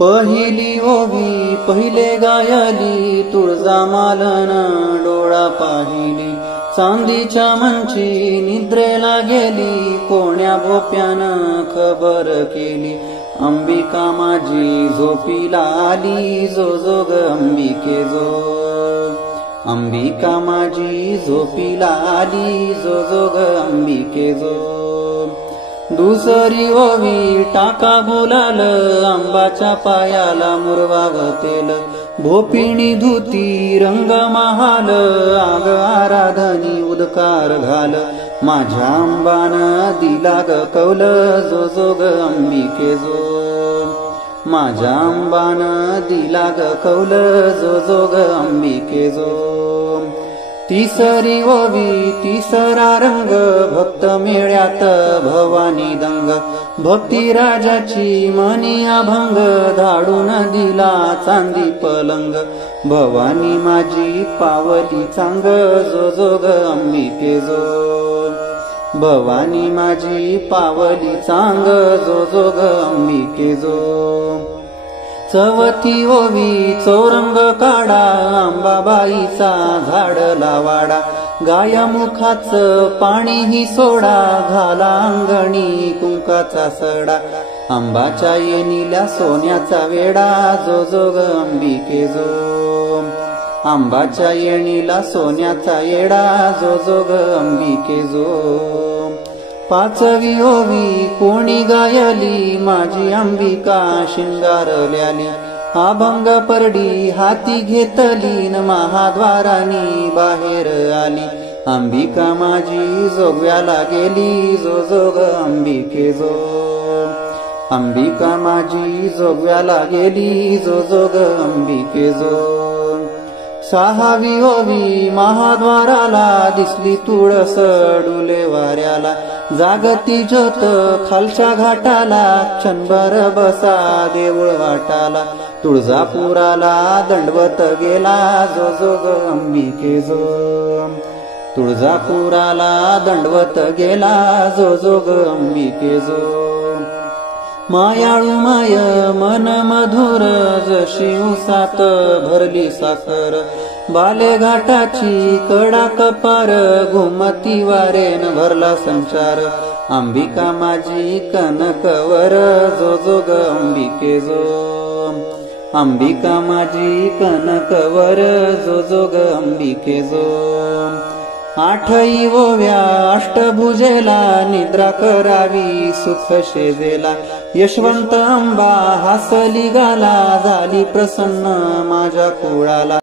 पहिली ओवी पहिले गायली तुळजा मालन डोळा पाहिली चांदीच्या मंची निद्रेला गेली कोण्या भोप्यानं खबर केली अंबिका माझी झोपीला आली जो जो ग अंबिके जो अंबिका माझी झोपीला आली जो जो ग अंबिके जो दुसरी ओवी टाका गुलाल आंबाच्या पायाला मुरवाव तेल भोपिणी धुती रंग महाल आग आराधनी उदकार घाल माझ्या आंबान दिला ग कौल जो जो ग अंबिके जो माझ्या आंबान दिला ग कौल जो जो ग अंबिके जो तिसरी ओवी तिसरा रंग भक्त मेळ्यात भवानी दंग भक्ती राजाची मनी अभंग धाडून दिला चांदी पलंग भवानी माझी पावली चांग जो जो ग अंबिके जो भवानी माझी पावली चांग जो जो ग अंबिके जो चवथी ओवी चौरंग काढा अंबाबाईचा झाड लावाडा गायमुखाच पाणी ही सोडा घाला अंगणी कुंकाचा सडा आंबाच्या येणीला सोन्याचा वेडा जो जो ग अंबिके जो आंबाच्या येणीला सोन्याचा येडा जो जो ग अंबिके जो पाचवी ओवी कोणी गायली माझी अंबिका शिंगारल्याली अभंग परडी हाती घेतली न महाद्वारानी बाहेर आली अंबिका माझी जोगव्याला गेली जो जो ग अंबिके जो अंबिका माझी जोगव्याला गेली जो जो ग अंबिके जो सहावी ओवी महाद्वाराला दिसली तुळस डुले वाऱ्याला जागती ज्योत खालच्या घाटाला क्षणभर बसा देऊळ वाटाला तुळजापुराला दंडवत गेला जो जो ग अंबिके जो तुळजापुराला दंडवत गेला जो जो ग अंबिके जो मायाळू माय मन मधुर जशी उसात भरली साखर बाले घाटाची कडा कपार घुमती वारेन भरला संचार अंबिका माझी कनकवर जो जो ग अंबिके जो अंबिका माझी कनकवर जो जो ग अंबिके जो आठई ओव्या अष्टभुजेला निद्रा करावी सुख शेजेला यशवंत अंबा हासली गाला झाली प्रसन्न माझ्या कुळाला